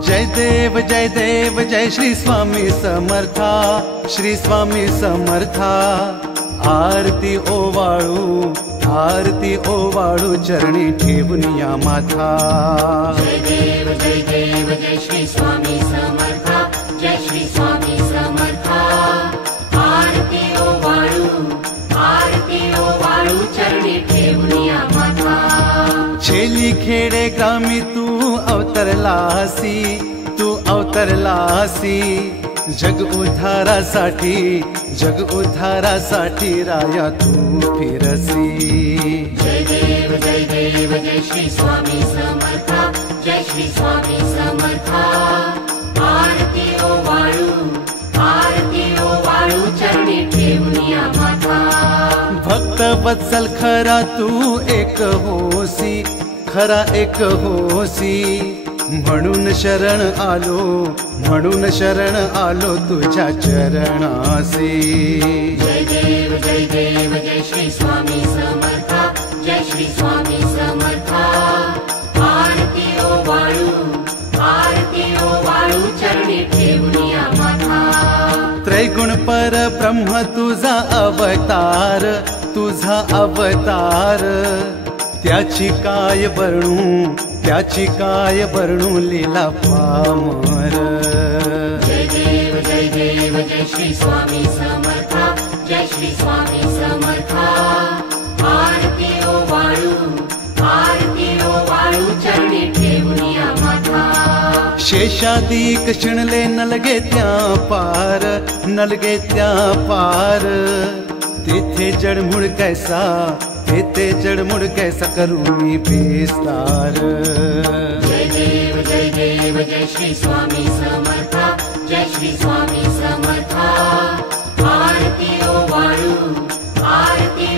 जय देव जय श्री स्वामी समर्था, श्री स्वामी समर्था। आरती ओवाळू चरणी ठेवून या माथा। जय देव जय श्री स्वामी समर्था, जय श्री स्वामी समर्था। आरती ओवाळू चरणी ठेवून या माथा। छेली खेडे ग्रामी तू अवतरलासी, जग उद्धारासाठी राया तू फिरसी। जय देव जय श्री स्वामी समर्था, जय श्री स्वामी समर्था। आरती ओवाळू चरणी ठेवून या माथा। भक्त वत्सल खरा तू एक होसी, म्हणून शरण आलो तुझ्या चरणासी। जय देव जय श्री स्वामी समर्था, जय श्री स्वामी समर्था। आरती ओवाळू चरणी ठेवून या माथा। त्रैगुण पर ब्रह्म तुझा अवतार, त्याची काय वर्णू लीला पामर। जय देव जय श्री स्वामी समर्था, जय श्री स्वामी समर्था। आरती ओवाळू चरणी ठेवून या माथा। शेषादिक शिणले नलगे त्या पार, तेथे जडमुड कैसा करू मी पेस्तार। जय देव जय श्री स्वामी समर्था, जय श्री स्वामी समर्था। आरती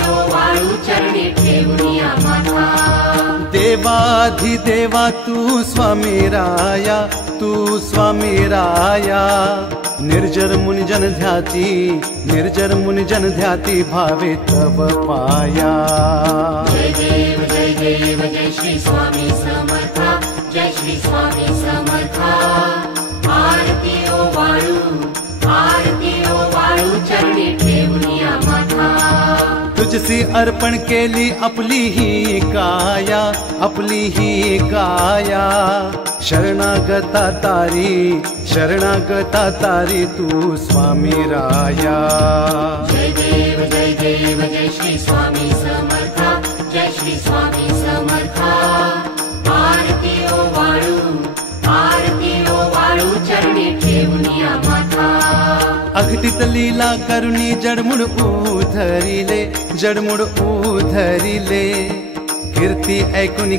ओवाळू चरणी ठेवून या माथा। देवाधिदेवा तू स्वामी राया, निर्जर मुनि जन ध्याती भावे तव पाया। जय देव जय श्री स्वामी समर्था, जय श्री स्वामी समर्था। आरती ओवाळू चरणी ठेवून या माथा। तुझसी अर्पण केली आपली ही काया, शरणागता तारी तू स्वामी राया। जय देव जय श्री स्वामी समर्था, जय श्री स्वामी समर्था। आरती ओवाळू चरणी ठेवून या माथा। अघटित लीला करुणी जडमुड उधरिले, कीर्ती ऐकुनी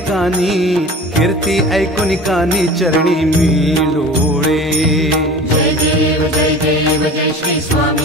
कानी चरणी मी लोळे। जय देव जय श्री स्वामी